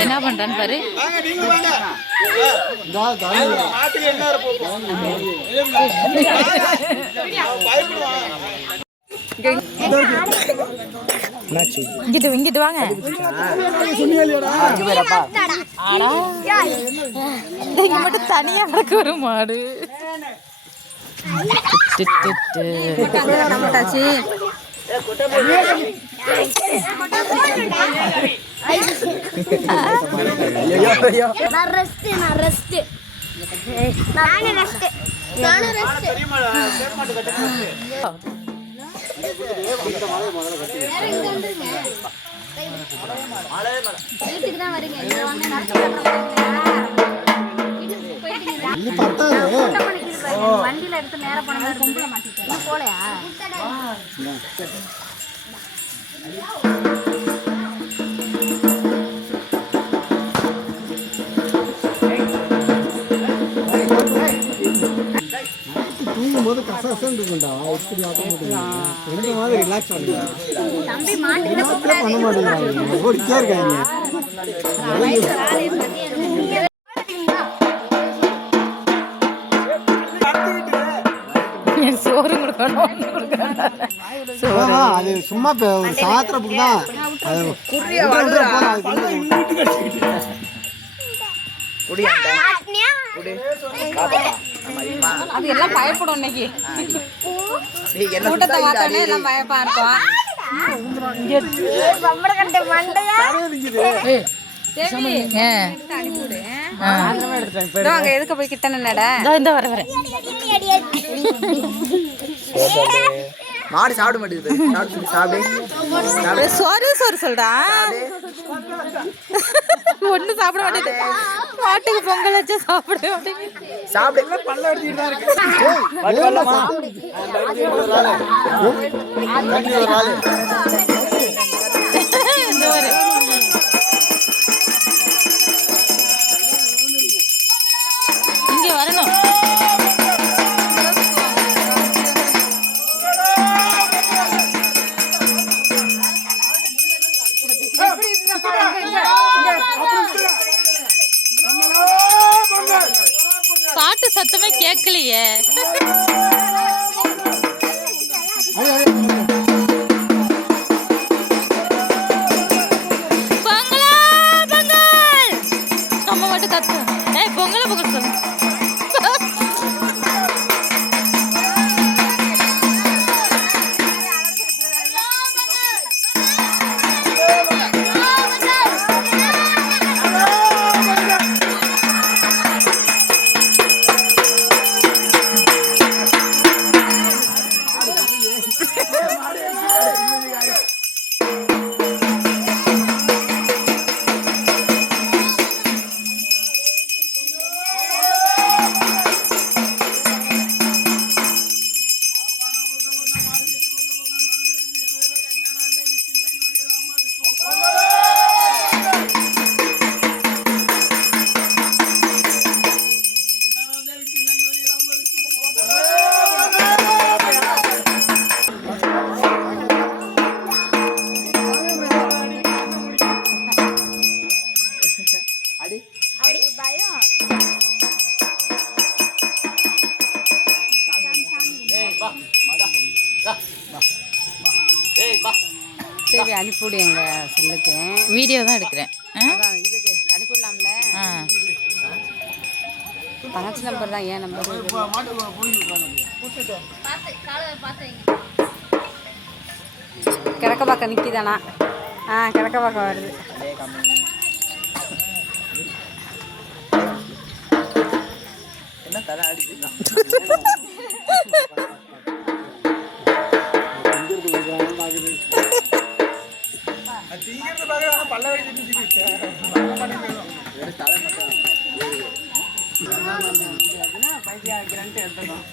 என்ன பண்றான்னு பாரு இங்கிட்டு இங்கிட்டு வாங்க ஆனா இங்க மட்டும் தனியா கிடக்கு ஒரு மாடு நான் ரெஸ்ட் நான் ரெஸ்ட் ரெஸ்ட் ரெஸ்ட் வீட்டுக்கு தான் வரீங்க வண்டியில எடுத்து நேர போன போலையா? தூங்கும்போது கசகசன்னு இருக்கும்டா. மாதிரி ரிலாக்ஸ் பண்ணுங்க தம்பி மாட்டிக்கிட்ட பண்ண மாட்டேங்கிறாங்க ஓடிட்டே இருக்காங்க. சோறு கொடுக்கணும் அது சும்மா தான். அது எல்லாம் பயப்படும் இன்னைக்கு. கூட்டத்தை பார்த்தோன்னே எல்லாம் பயப்பா இருக்கும் கண்ட மண்டையா? தேவி. அங்க எதுக்கு போய் கிட்ட நின்னடா இந்த வர வரேன் மாடு சாப்பிட மாட்டேங்குது. சாப்பிடு சோறு சோறு சொல்றா. ஒண்ணு சாப்பிட மாட்டேது மாட்டுக்கு பொங்கல் வச்சா சாப்பிட மாட்டேங்குது சாப்பிடு. பல்ல எடுத்துட்டு தான் இருக்கு. பாட்டு சத்தமே கேட்கலையே பொங்கலா பொங்கல். நம்ம மட்டும் கத்து ஏய் பொங்கல பொங்கல். தேவி அனுப்பிவிடு எங்க செல்லுக்கு. வீடியோ தான் எடுக்கிறேன். இதுக்கு அனுப்பிடலாம்ல? ஆ. தங்கச்சி நம்பர் தான் ஏன் நம்பர் கிழக்க பக்கம் நிற்கிதானா ஆ கிழக்க பக்கம் வருது. என்ன தலை அடிச்சு வெறும் தலை மட்டும் எடுத்துக்கணும்